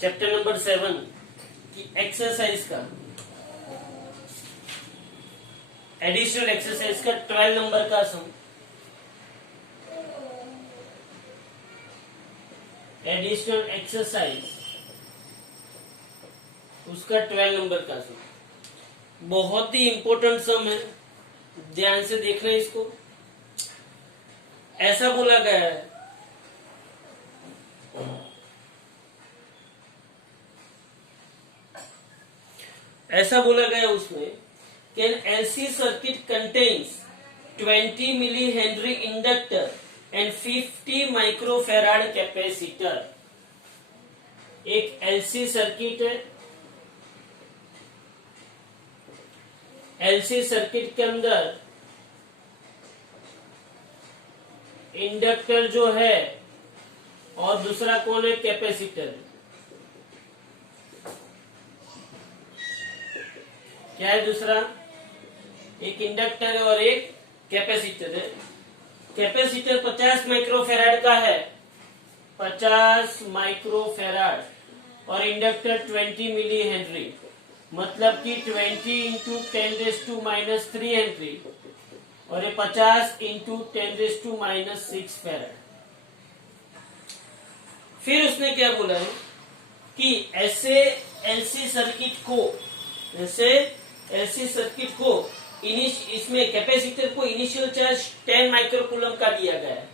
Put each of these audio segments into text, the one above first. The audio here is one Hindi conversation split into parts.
चैप्टर नंबर 7 की एक्सरसाइज का एडिशनल एक्सरसाइज का 12 नंबर का सम, एडिशनल एक्सरसाइज उसका 12 नंबर का सम बहुत ही इंपॉर्टेंट सम है, ध्यान से देखना इसको। ऐसा बोला गया है, ऐसा बोला गया उसमें कि an LC circuit contains 20 milli henry inductor and 50 microfarad capacitor. एक एलसी सर्किट है, एलसी सर्किट के अंदर इंडक्टर जो है और दूसरा कौन है, कैपेसिटर। क्या है दूसरा, एक इंडक्टर है और एक कैपेसिटर है। कैपेसिटर 50 माइक्रोफेराड का है, 50 माइक्रोफेराड, और इंडक्टर 20 मिली हेनरी, मतलब कि 20 इंटू 10⁻³ हेनरी, और ये 50 इंटू 10⁻⁶ फेराड। फिर उसने क्या बोला है कि ऐसे एलसी सर्किट को इसमें कैपेसिटर को इनिशियल चार्ज 10 माइक्रोकूलम का दिया गया है।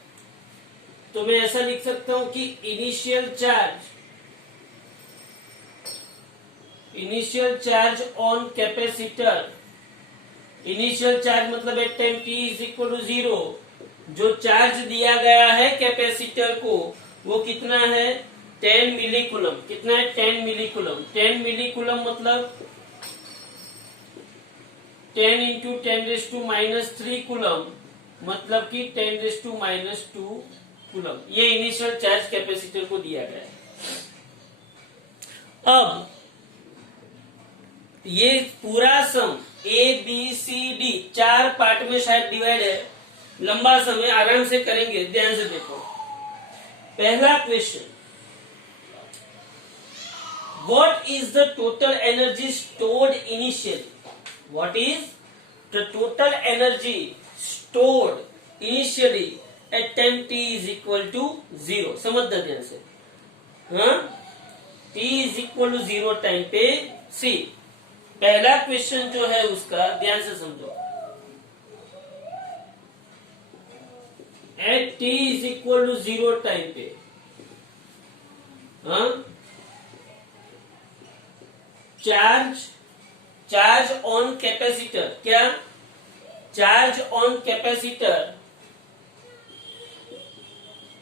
तो मैं ऐसा लिख सकता हूं कि initial charge on capacitor, initial charge मतलब एट टाइम t=0, जो चार्ज दिया गया है कैपेसिटर को वो कितना है, 10 मिलीकूलम। कितना है, 10 मिलीकूलम। 10 मिलीकूलम मतलब 10 इंटू 10⁻³ कूलम, मतलब कि 10⁻² कूलम। ये इनिशियल चार्ज कैपेसिटर को दिया गया है। अब ये पूरा सम ABCD 4 पार्ट में शायद डिवाइड है, लंबा समय आराम से करेंगे, ध्यान से देखो। पहला question, what is the total energy stored initially. What is the total energy stored initially at time t=0। समझना ध्यान से, हाँ, t=0 टाइम पे सी। पहला क्वेश्चन जो है उसका ध्यान से समझो। एट t=0 टाइम पे, हाँ, चार्ज ऑन कैपेसिटर, क्या charge on capacitor,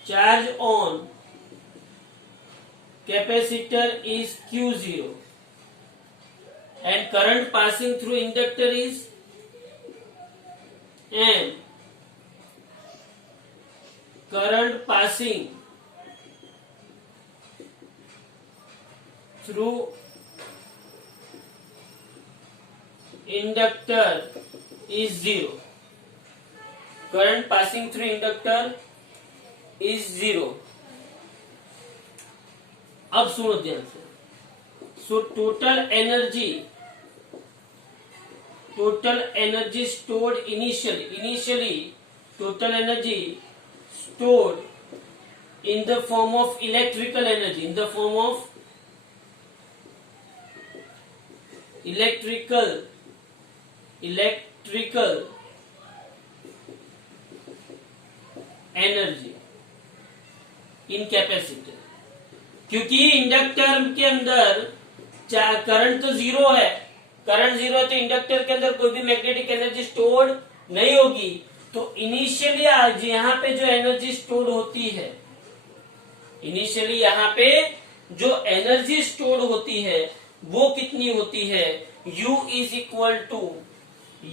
charge on capacitor is Q0 and current passing through inductor is M। Current passing through inductor is 0। Current passing through inductor is 0। अब सुनो ध्यान से। So total energy stored initially total energy stored in the form of electrical energy, in the form of electrical energy in capacitor. क्योंकि इंडक्टर के अंदर करंट तो 0 है, करंट 0 है तो इंडक्टर के अंदर कोई भी मैग्नेटिक एनर्जी स्टोर्ड नहीं होगी। तो इनिशियली आज यहाँ पे जो एनर्जी स्टोर्ड होती है, इनिशियली यहाँ पे जो एनर्जी स्टोर्ड होती है वो कितनी होती है,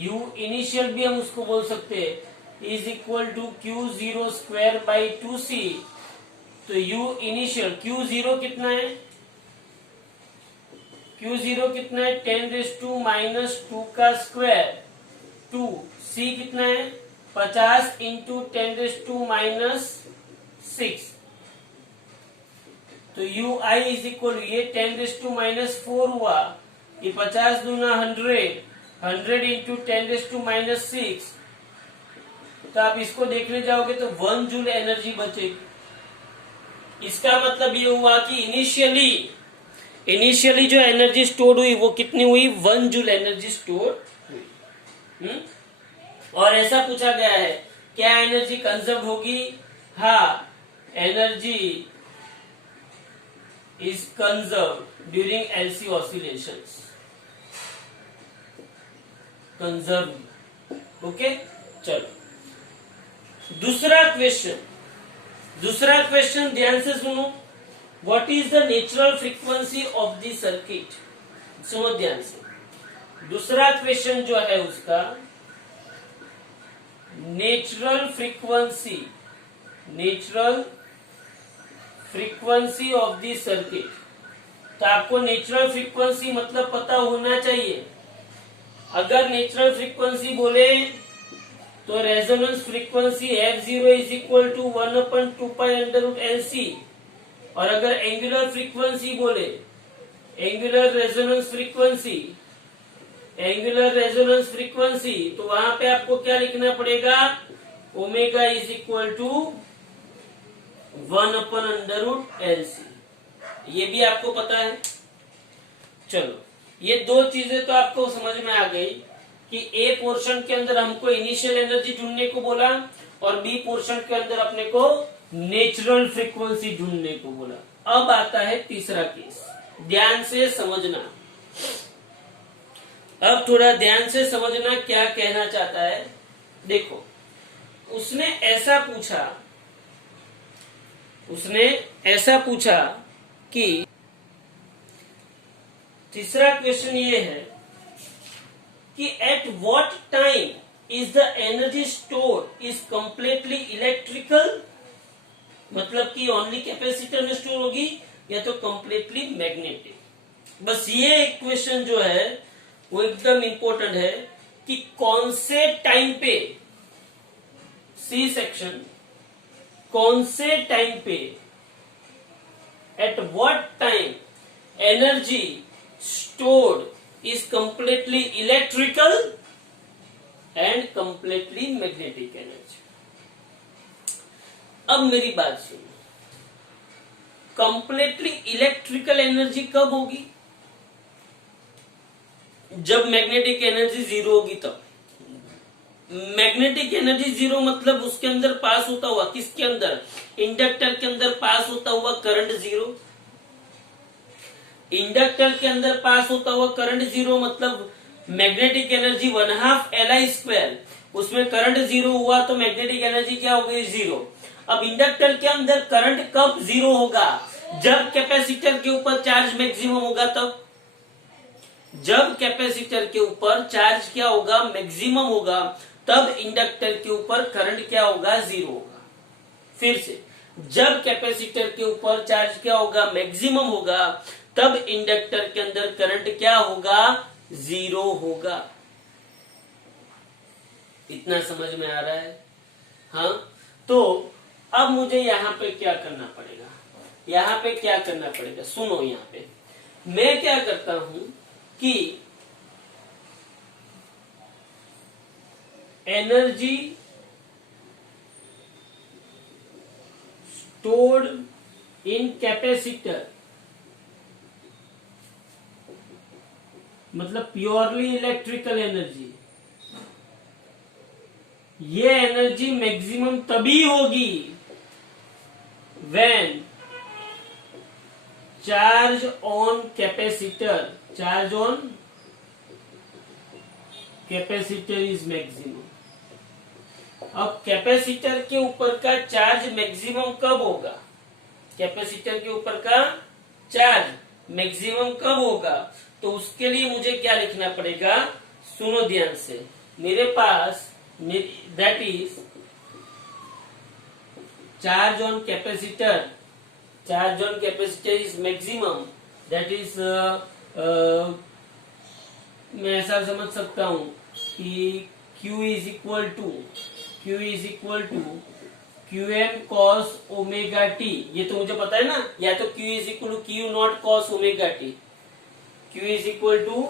U इनिशियल भी हम उसको बोल सकते हैं, Q0²/2C। तो U इनिशियल, Q0 कितना है, Q0 कितना है, 10⁻² का स्क्वायर 2। C कितना है, 50 इंटू 10⁻⁶। तो यू आई इज इक्वल, ये 10⁻⁴ हुआ, ये 50 दूना 100, 100 इंटू 10⁻⁶, तो आप इसको देखने जाओगे तो 1 जूल एनर्जी बचेगी। इसका मतलब ये हुआ कि इनिशियली जो एनर्जी स्टोर हुई वो कितनी हुई, 1 जूल एनर्जी स्टोर हुई। और ऐसा पूछा गया है क्या एनर्जी कंजर्व होगी, हाँ, energy is conserve during LC oscillations, conserve. Okay, चलो दूसरा क्वेश्चन ध्यान से सुनो। What is the natural frequency of the circuit, सुनो ध्यान से। दूसरा क्वेश्चन जो है उसका natural frequency of the circuit. तो आपको नेचुरल फ्रीक्वेंसी मतलब पता होना चाहिए। अगर नेचुरल फ्रीक्वेंसी बोले तो resonance frequency F0 is equal to 1/2π√LC, और अगर एंगुलर फ्रीक्वेंसी बोले, एंगुलर रेजोनेंस फ्रीक्वेंसी, तो वहां पे आपको क्या लिखना पड़ेगा, omega is equal to 1/√LC। ये भी आपको पता है। चलो, ये दो चीजें तो आपको समझ में आ गई कि ए पोर्शन के अंदर हमको इनिशियल एनर्जी ढूंढने को बोला और बी पोर्शन के अंदर अपने को नेचुरल फ्रीक्वेंसी ढूंढने को बोला। अब आता है तीसरा केस, ध्यान से समझना। अब थोड़ा ध्यान से समझना क्या कहना चाहता है। देखो, उसने ऐसा पूछा कि तीसरा क्वेश्चन ये है कि at what time is the energy store is completely electrical, मतलब कि ओनली कैपेसिटर में स्टोर होगी या तो कंप्लीटली मैग्नेटिक। बस ये एक क्वेश्चन जो है वो एकदम इंपॉर्टेंट है कि कौन से टाइम पे, सी सेक्शन, कौन से टाइम पे, at what time energy stored is completely electrical and completely magnetic energy। अब मेरी बात सुनो, completely electrical energy कब होगी, जब मैग्नेटिक एनर्जी जीरो होगी तब। मैग्नेटिक एनर्जी जीरो मतलब उसके अंदर पास होता हुआ, किसके अंदर, इंडक्टर के अंदर पास होता हुआ करंट जीरो। इंडक्टर के अंदर पास होता हुआ करंट जीरो मतलब मैग्नेटिक एनर्जी 1/2 Li², उसमें करंट जीरो हुआ तो मैग्नेटिक एनर्जी क्या हो गई, जीरो। अब इंडक्टर के अंदर करंट कब जीरो होगा, जब कैपेसिटर के ऊपर चार्ज मैक्सिमम होगा तब। जब कैपेसिटर के ऊपर चार्ज क्या होगा, मैक्सिमम होगा, तब इंडक्टर के ऊपर करंट क्या होगा, जीरो होगा। फिर से, जब कैपेसिटर के ऊपर चार्ज क्या होगा, मैक्सिमम होगा, तब इंडक्टर के अंदर करंट क्या होगा, जीरो होगा। इतना समझ में आ रहा है, हाँ। तो अब मुझे यहां पे क्या करना पड़ेगा, यहां पे क्या करना पड़ेगा, सुनो। यहां पे मैं क्या करता हूं कि एनर्जी स्टोर्ड इन कैपेसिटर, मतलब प्योरली इलेक्ट्रिकल एनर्जी, ये एनर्जी मैक्सिमम तभी होगी when charge on capacitor, charge on capacitor is maximum. अब कैपेसिटर के ऊपर का चार्ज मैक्सिमम कब होगा, कैपेसिटर के ऊपर का चार्ज मैक्सिमम कब होगा, तो उसके लिए मुझे क्या लिखना पड़ेगा, सुनो ध्यान से। मेरे पास that is charge on capacitor, charge on capacitor is maximum, that is मैं ऐसा समझ सकता हूं कि Q is equal to Q M cos omega T, ये तो मुझे पता है ना, या तो Q is equal to Q naught cos omega T, Q is equal to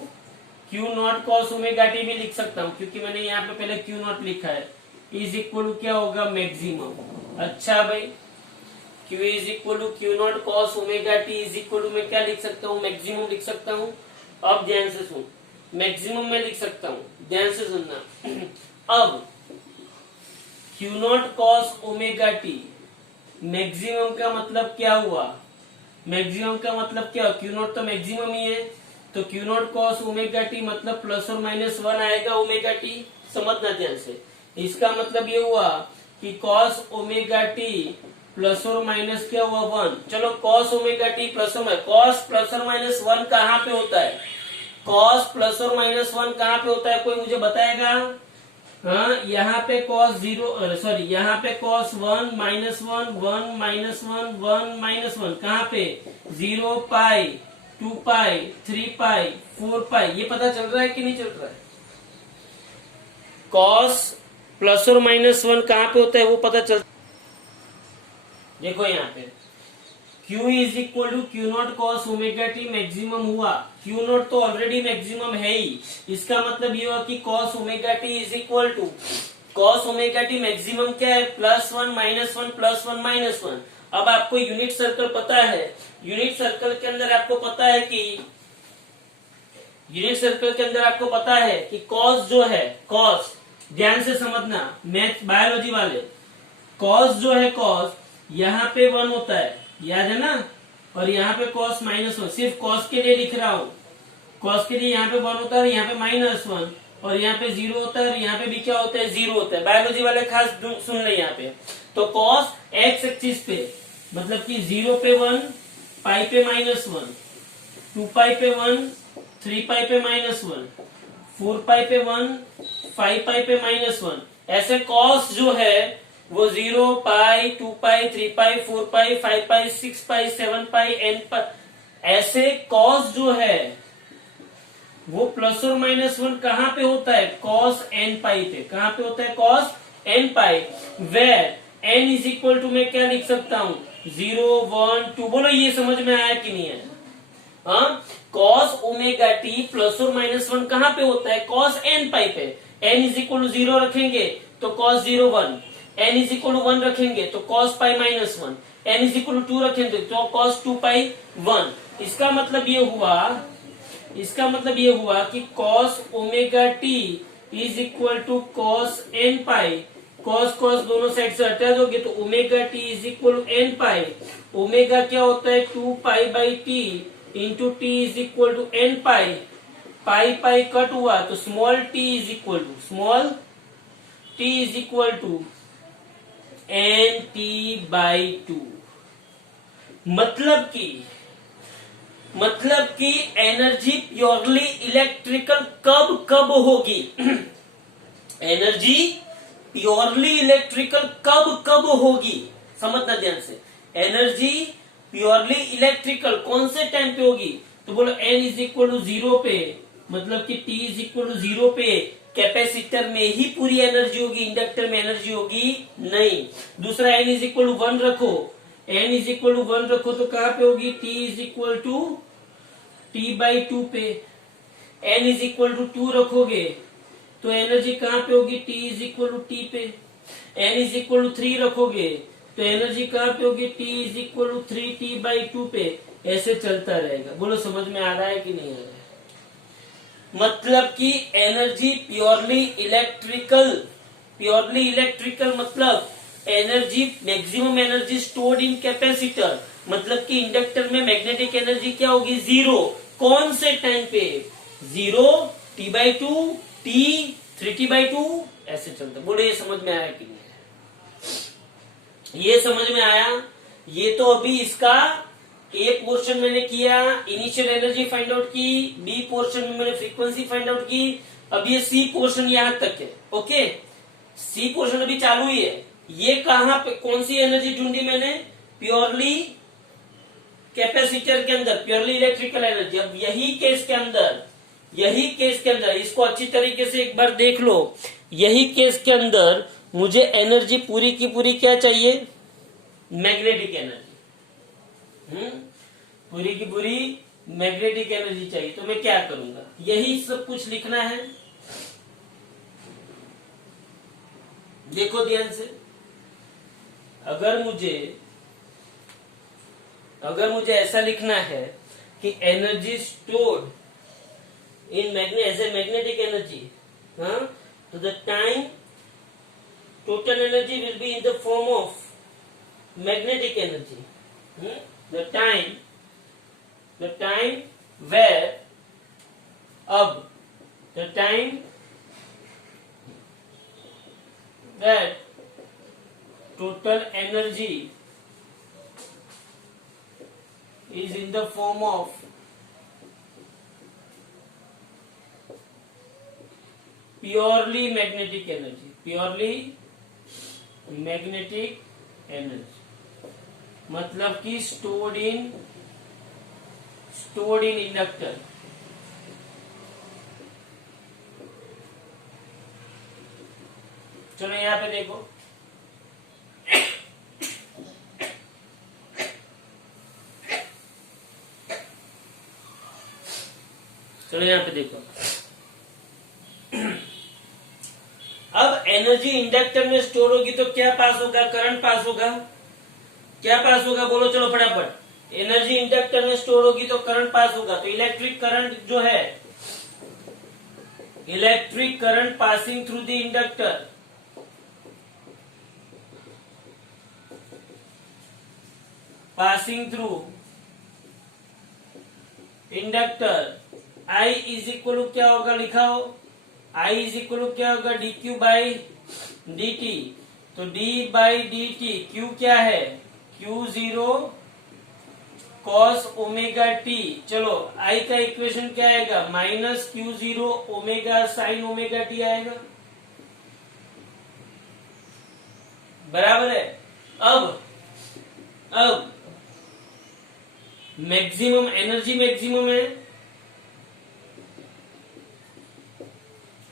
Q naught cos omega T भी लिख सकता हूं, क्योंकि मैंने यहाँ पे पहले क्यू नॉट लिखा है, इज इक्वल टू क्या होगा मैक्सिमम। अच्छा भाई, Q is equal to Q naught cos omega T is equal to मैं क्या लिख सकता हूँ, मैक्सिमम लिख सकता हूँ। अब ध्यान से सुन, मैक्सिमम में लिख सकता हूँ, ध्यान से सुनना। अब Q naught cos omega t, maximum का मतलब क्या हुआ, मैक्सिमम का मतलब क्या, क्यू नॉट तो मैक्सिमम ही है, तो Q naught cos omega T मतलब प्लस और माइनस 1 आएगा ओमेगा टी, समझना ध्यान से। इसका मतलब ये हुआ कि कॉस ओमेगा टी प्लस और माइनस क्या हुआ 1। चलो कॉस ओमेगा टी प्लस और कॉस प्लस और माइनस 1 कहाँ पे होता है, कॉस प्लस और माइनस 1 कहाँ पे होता है, कोई मुझे बताएगा। हाँ, यहाँ पे कॉस 0 सॉरी यहाँ पे कॉस 1 माइनस 1 1 माइनस 1 1 माइनस 1 कहाँ पे 0 पाई 2 पाई 3 पाई 4 पाई, ये पता चल रहा है कि नहीं चल रहा है। कॉस प्लस और माइनस 1 कहाँ पे होता है वो पता चल, देखो यहाँ पे Q is equal to Q naught cos omega t maximum हुआ, क्यू नॉट तो ऑलरेडी मैक्सिमम है ही, इसका मतलब ये हुआ कि cos omega T is equal to cos omega t maximum क्या है, प्लस 1 माइनस 1 प्लस 1 माइनस 1। अब आपको यूनिट सर्कल पता है, यूनिट सर्कल के अंदर आपको पता है कि यूनिट सर्कल के अंदर आपको पता है कि कॉस जो है, कॉस ध्यान से समझना मैथ बायोलॉजी वाले, कॉस जो है कॉस यहाँ पे 1 होता है, याद है ना, और यहाँ पे कॉस माइनस 1, सिर्फ कॉस के लिए लिख रहा हूँ, कॉस के लिए यहाँ पे 1 होता है, यहाँ पे माइनस 1, और यहाँ पे 0 होता है, और यहाँ पे भी क्या होता है 0 होता है। बायोलॉजी वाले खास सुन ले यहाँ पे, तो कॉस एक्स एक्सिस पे मतलब कि 0 पे 1, पाई पे माइनस 1, 2 पाई पे 1, 3 पाई पे माइनस 1, 4 पाई पे 1, 5 पाई पे माइनस 1, ऐसे कॉस जो है वो 0 पाई 2 पाई 3 पाई 4 पाई 5 पाई 6 पाई 7 पाई n पाई, ऐसे कॉस जो है वो प्लस और माइनस 1 कहाँ पे होता है, कॉस n पाई पे, कहाँ पे होता है cos n pi, where n is equal to मैं क्या लिख सकता हूँ 0 1 2, बोलो ये समझ में आया कि नहीं है। हाँ, कॉस ओमेगा टी प्लस और माइनस 1 कहाँ पे होता है, कॉस n पाई पे, n इज इक्वल टू 0 रखेंगे तो cos 0 1, n is equal to 1 रखेंगे तो cos pi minus 1, n is equal to 2 रखेंगे तो कॉस 2 पाई 1। इसका मतलब ये हुआ कि cos omega T is equal to cos n pi, cos cos दोनों साइड से हटा दोगे तो omega T is equal to n pi, omega क्या होता है 2 pi by t into T is equal to n pi, pi pi cut हुआ तो small t is equal to n t by 2। मतलब कि एनर्जी प्योरली इलेक्ट्रिकल कब होगी एनर्जी प्योरली इलेक्ट्रिकल कब होगी, समझना ध्यान से, एनर्जी प्योरली इलेक्ट्रिकल कौन से टाइम पे होगी, तो बोलो n इज इक्वल टू 0 पे, मतलब कि t इज इक्वल टू 0 पे कैपेसिटर में ही पूरी एनर्जी होगी, इंडक्टर में एनर्जी होगी नहीं। दूसरा n इज इक्वल टू 1 रखो, n इज इक्वल टू 1 रखो तो कहाँ पे होगी, t is equal to t by 2 पे, n इज इक्वल टू 2 रखोगे तो एनर्जी कहाँ पे होगी, t is equal to t पे, n इज इक्वल टू 3 रखोगे तो एनर्जी कहाँ पे होगी, t is equal to 3t by 2 पे, ऐसे चलता रहेगा। बोलो समझ में आ रहा है कि नहीं आ रहा है। मतलब कि एनर्जी प्योरली इलेक्ट्रिकल मतलब एनर्जी मैक्सिमम एनर्जी स्टोर्ड इन कैपेसिटर, मतलब कि इंडक्टर में मैग्नेटिक एनर्जी क्या होगी 0, कौन से टाइम पे 0 t by 2 t 3t by 2, ऐसे चलता। बोलो ये समझ में आया कि नहीं, ये समझ में आया। ये तो अभी इसका ए पोर्शन मैंने किया, इनिशियल एनर्जी फाइंड आउट की, बी पोर्शन में मैंने फ्रीक्वेंसी फाइंड आउट की, अब ये सी पोर्शन यहां तक है। ओके, सी पोर्शन अभी चालू ही है। ये कहां पे कौन सी एनर्जी ढूंढी मैंने, प्योरली कैपेसिटर के अंदर, प्योरली इलेक्ट्रिकल एनर्जी। अब यही केस के अंदर इसको अच्छी तरीके से एक बार देख लो, यही केस के अंदर मुझे एनर्जी पूरी की पूरी क्या चाहिए, मैग्नेटिक एनर्जी। पूरी की पूरी मैग्नेटिक एनर्जी चाहिए। तो मैं क्या करूंगा, यही सब कुछ लिखना है। देखो ध्यान से, अगर मुझे ऐसा लिखना है कि energy stored in as a magnetic energy, तो the time total energy will be in the form of magnetic energy. The time where the time that total energy is in the form of purely magnetic energy, मतलब कि stored in इंडक्टर। चलो यहां पे देखो, अब एनर्जी इंडक्टर में स्टोर होगी तो क्या पास होगा, करंट पास होगा। क्या पास होगा बोलो, चलो फटाफट। एनर्जी इंडक्टर में स्टोर होगी तो करंट पास होगा। तो इलेक्ट्रिक करंट जो है, electric current passing through the inductor, passing through inductor, I is equal क्या होगा, लिखा हो, I इज इक्वल क्या होगा, dq बाई dt। तो d by D T, q क्या है, q0 cos ओमेगा t। चलो I का इक्वेशन क्या आएगा, minus q0 omega sine omega t आएगा, बराबर है। अब मैक्सिमम एनर्जी, मैक्सिमम है,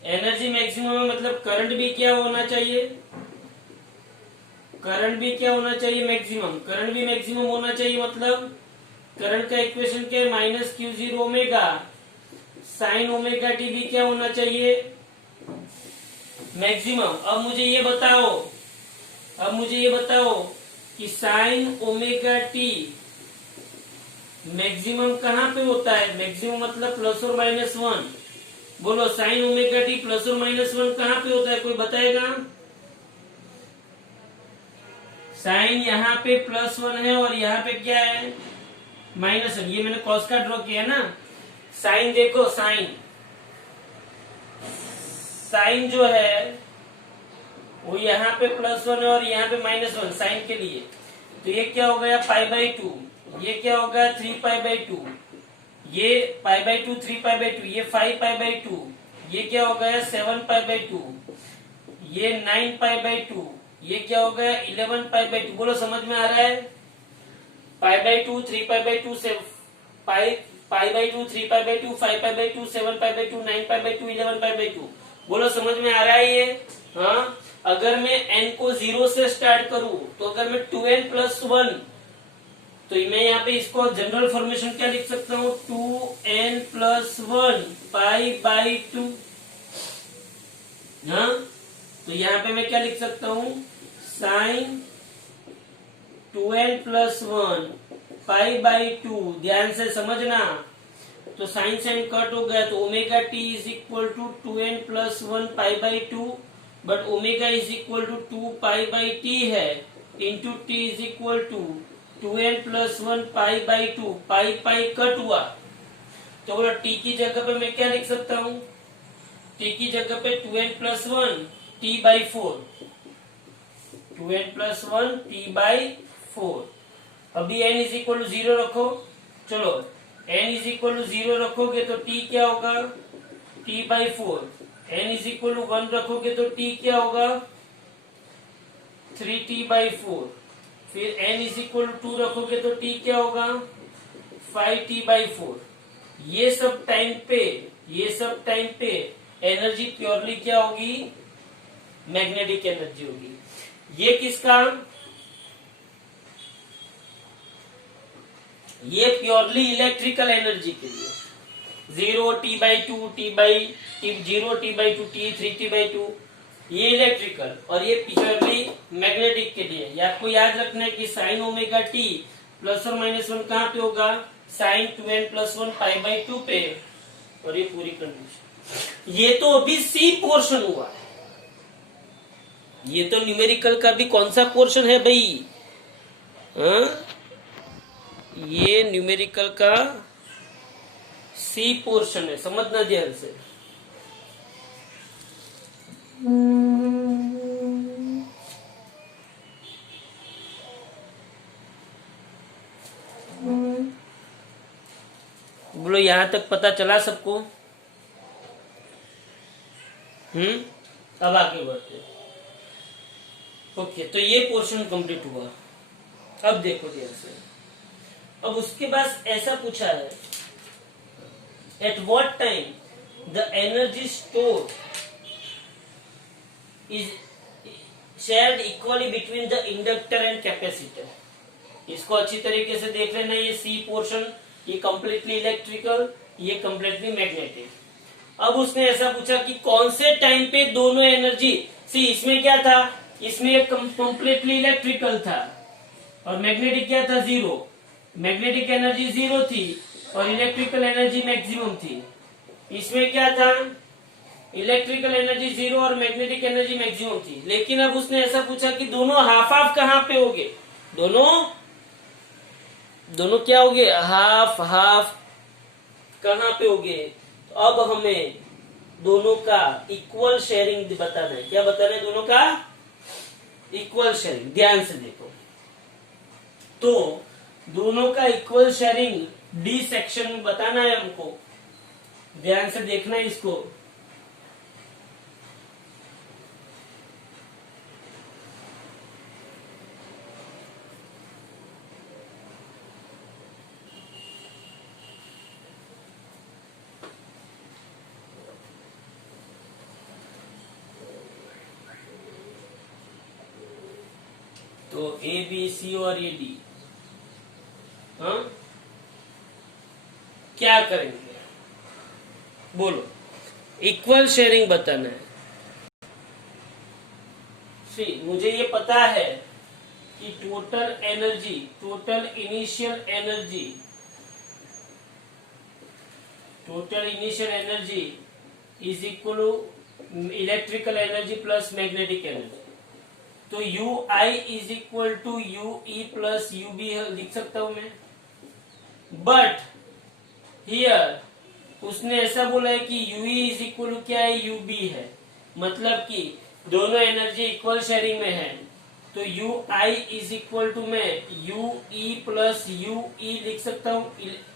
एनर्जी मैक्सिमम है, मतलब करंट भी क्या होना चाहिए, करंट भी क्या होना चाहिए, मैक्सिमम। करंट भी मैक्सिमम होना चाहिए, मतलब करंट का इक्वेशन क्या है, minus q0 omega sine omega T भी क्या होना चाहिए, मैक्सिमम। अब मुझे ये बताओ कि साइन ओमेगा टी मैक्सिमम कहां पे होता है, मैक्सिमम मतलब प्लस और माइनस 1। बोलो साइन ओमेगा टी प्लस और माइनस 1 कहां पे होता है, कोई बताएगा। साइन यहाँ पे प्लस 1 है और यहाँ पे क्या है, माइनस 1। ये मैंने कॉस का ड्रॉ किया ना। साइन देखो, साइन जो है वो यहाँ पे प्लस 1 है और यहाँ पे माइनस 1 साइन के लिए। तो ये क्या हो गया, पाई बाई 2, ये क्या होगा 3 पाई बाई 2, ये पाई बाई 2 3 पाई बाई 2, ये 5 पाई बाई 2, ये क्या हो गया 7 पाई बाई 2, ये 9 पाई बाई 2, ये क्या हो गया 11 पाई बाई 2। बोलो समझ में आ रहा है। पाई बाई 2 3 पाई बाई 2 से पाई by 2 3 pi by 2 5 pi by 2 7 pi by 2 9 pi by 2 11 pi by 2। बोलो समझ में आ रहा है ये। हाँ, अगर मैं n को 0 से स्टार्ट करूं तो अगर मैं 2n प्लस 1, तो मैं यहाँ पे इसको जनरल फॉर्मेशन क्या लिख सकता हूँ, 2n प्लस 1 पाई बाई 2। हाँ, तो यहाँ पे मैं क्या लिख सकता हूँ, sign 2n plus 1 pi by 2। ध्यान से समझना। तो साइन साइन कट हो गया, तो omega T is equal to 2n plus 1 pi by 2, but omega is equal to 2 pi by T है, into T is equal to 2n plus 1 pi by 2। Pi pi cut हुआ, तो बोला टी की जगह पे मैं क्या लिख सकता हूँ, टी की जगह पे 2n plus 1 T by 4, 2n plus 1 T by 4। अभी n इज इक्वल टू 0 रखो। चलो n इज इक्वल टू 0 रखोगे तो t क्या होगा, t by 4। n is equal to 1 रखोगे तो t क्या होगा, 3t बाई 4। फिर n इज इक्वल टू 2 रखोगे तो t क्या होगा, 5t बाई 4। ये सब टाइम पे एनर्जी प्योरली क्या होगी, मैग्नेटिक एनर्जी होगी। ये किसका, ये प्योरली इलेक्ट्रिकल एनर्जी के लिए, 0T/2 0T/2 T 3T/2, ये इलेक्ट्रिकल, और ये प्योरली मैग्नेटिक के लिए। ये आपको याद रखना है कि साइन ओमेगा टी +or-1 कहाँ पे होगा, साइन 2n+1 π/2 पे, और ये पूरी कंडीशन। ये तो अभी सी पोर्शन हुआ है, ये तो न्यूमेरिकल का भी कौन सा पोर्शन है भाई, ये न्यूमेरिकल का सी पोर्शन है, समझना ध्यान से। बोलो यहां तक पता चला सबको? अब आगे बढ़ते। ओके, तो ये पोर्शन कंप्लीट हुआ। अब देखो ध्यान से, अब उसके बाद ऐसा पूछा है, at what time the energy stored is shared equally between the inductor and capacitor. इसको अच्छी तरीके से देख लेना, ये सी पोर्शन, ये कंप्लीटली इलेक्ट्रिकल, ये कंप्लीटली मैग्नेटिक। अब उसने ऐसा पूछा कि कौन से टाइम पे दोनों एनर्जी, सी इसमें क्या था, इसमें कंप्लीटली इलेक्ट्रिकल था और मैग्नेटिक क्या था, 0। मैग्नेटिक एनर्जी 0 थी और इलेक्ट्रिकल एनर्जी मैक्सिमम थी। इसमें क्या था, इलेक्ट्रिकल एनर्जी 0 और मैग्नेटिक एनर्जी मैक्सिमम थी। लेकिन अब उसने ऐसा पूछा कि दोनों हाफ हाफ कहाँ पे होंगे, दोनों क्या होंगे, हाफ हाफ कहाँ पे होंगे। तो अब हमें दोनों का इक्वल शेयरिंग बताना है। क्या बताना है, दोनों का इक्वल शेयरिंग। ध्यान से देखो, तो दोनों का इक्वल शेयरिंग डी सेक्शन में बताना है हमको। ध्यान से देखना है इसको। तो ए बी सी और ए डी, हाँ क्या करेंगे, बोलो। इक्वल शेयरिंग बताना है। सी मुझे ये पता है कि total energy, total initial energy is equal to electrical energy plus magnetic energy. तो U I is equal to U E plus U B लिख सकता हूं मैं। बट हियर उसने ऐसा बोला है कि U E is equal to क्या है, यू बी है। मतलब कि दोनों एनर्जी इक्वल शेयरिंग में है। तो U I is equal to मैं U E plus U E लिख सकता हूं।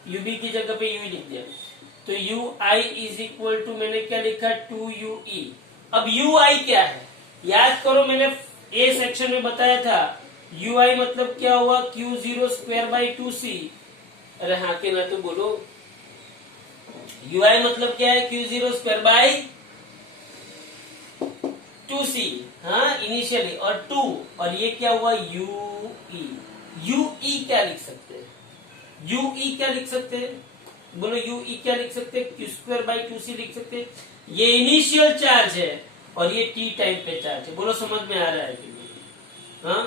यू बी की जगह पे यू ई लिख दिया। तो U I is equal to मैंने क्या लिखा, 2UE। अब यू आई क्या है, याद करो, मैंने ए सेक्शन में बताया था। यू आई मतलब क्या हुआ, Q0²/2C। अरे हाँ के ना तो बोलो, यू आई मतलब क्या है, Q0²/2C, हाँ इनिशियली, और 2, और ये क्या हुआ, UE। UE क्या लिख सकते हैं, UE क्या लिख सकते हैं, बोलो UE क्या लिख सकते हैं, Q²/2C लिख सकते हैं। ये इनिशियल चार्ज है और ये T टाइम पे चार्ज है। बोलो समझ में आ रहा है कि नहीं, हाँ।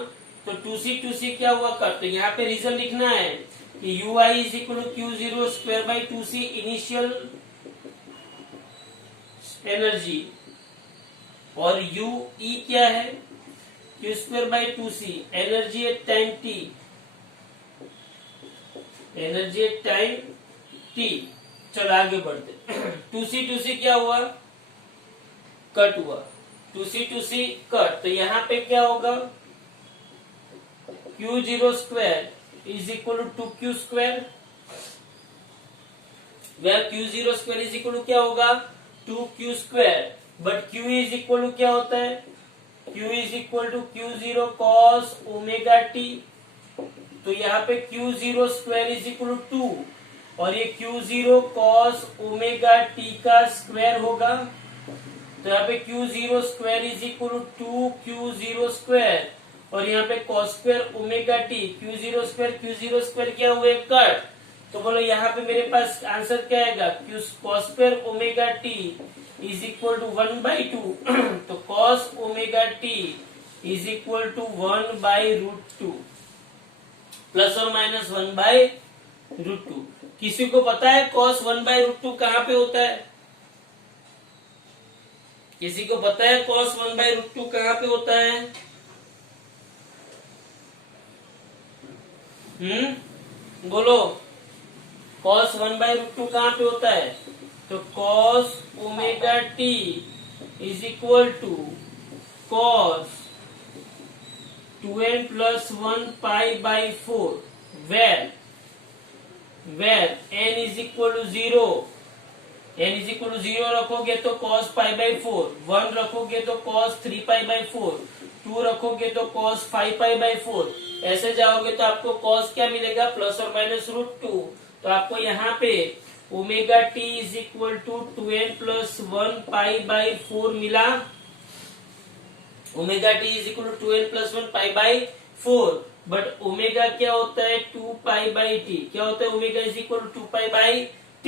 तो 2C क्या हुआ कर, तो यहाँ पे रीजन लिखना है कि U I is equal to Q0²/2C initial energy, और यू ई क्या है, Q²/2C energy at time T, energy at time T। चलो आगे बढ़ते। 2C क्या हुआ, कट हुआ, 2C कट। तो यहाँ पे क्या होगा, Q0² is equal to 2Q², where Q0² is equal to क्या होगा, 2Q²। But Q is equal to क्या होता है, Q is equal to Q0 cos ωt। तो यहाँ पे Q0² इज इक्वल टू 2, और ये Q0 cos ωt का स्क्वायर होगा। तो यहाँ पे Q zero square is equal to Q zero square, और यहाँ पे cos square omega T, Q zero square क्या हुए कट, तो बोलो यहाँ पे मेरे पास आंसर क्या आएगा, Q cos square omega T is equal to 1/2 तो cos omega T is equal to 1/√2 plus और माइनस 1/√2। किसी को पता है कॉस 1/√2 कहाँ पे होता है? किसी को पता है कॉस 1/√2 कहाँ पे होता है? बोलो, कॉस 1/√2 कहाँ पे होता है? तो cos omega T is equal to cos 2n + 1 π/4 where n is equal to 0, n is equal to 0 रखोगे तो cos π/4, 1 रखोगे तो cos 3 π/4, 2 रखोगे तो cos 5 π/4, ऐसे जाओगे तो आपको cos क्या मिलेगा, प्लस और माइनस √2। तो आपको यहाँ पे omega T is equal to 2n + 1 π/4 मिला, omega T is equal to 2n + 1 π/4, but omega क्या होता है 2π/t, क्या होता है omega is equal to 2π/t,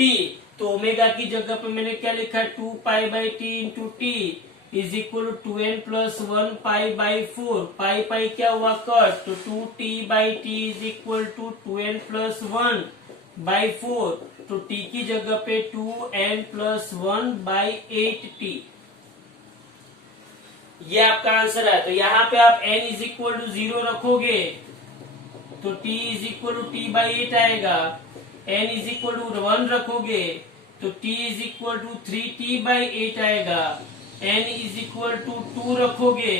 तो ओमेगा की जगह पे मैंने क्या लिखा है 2π/t into T is equal to 2n + 1 π/4, pi क्या हुआ कट, तो 2t/t is equal to 2n + 1/4, तो t की जगह पे 2n + 1/8t, ये आपका आंसर है। तो यहाँ पे आप n इज इक्वल टू 0 रखोगे तो t is equal to t/8 आएगा, n इज इक्वल टू 1 रखोगे तो t is equal to 3t/8 आएगा, n इज इक्वल टू 2 रखोगे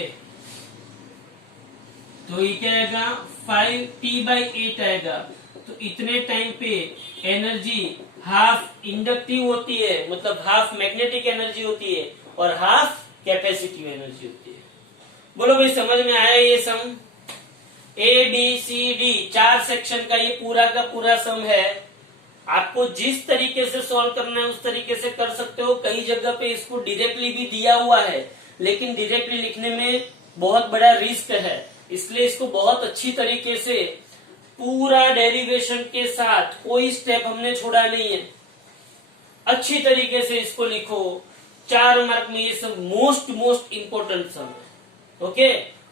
तो ये क्या आएगा 5t/8 आएगा। तो इतने टाइम पे एनर्जी हाफ इंडक्टिव होती है, मतलब हाफ मैग्नेटिक एनर्जी होती है और हाफ कैपेसिटिव एनर्जी होती है। बोलो भाई समझ में आया ये सम? ABCD 4 सेक्शन का ये पूरा का पूरा सम है। आपको जिस तरीके से सॉल्व करना है उस तरीके से कर सकते हो। कई जगह पे इसको डायरेक्टली भी दिया हुआ है, लेकिन डायरेक्टली लिखने में बहुत बड़ा रिस्क है, इसलिए इसको बहुत अच्छी तरीके से पूरा डेरिवेशन के साथ कोई स्टेप हमने छोड़ा नहीं है, अच्छी तरीके से इसको लिखो। 4 मार्क में ये सब मोस्ट इंपोर्टेंट सम है, ओके।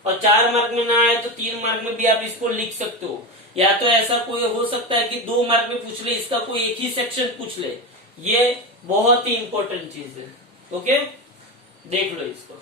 और 4 मार्क में ना आए तो 3 मार्क में भी आप इसको लिख सकते हो, या तो ऐसा कोई हो सकता है कि 2 मार्क में पूछ ले, इसका कोई एक ही सेक्शन पूछ ले। ये बहुत ही इंपॉर्टेंट चीज है, ओके। देख लो इसको।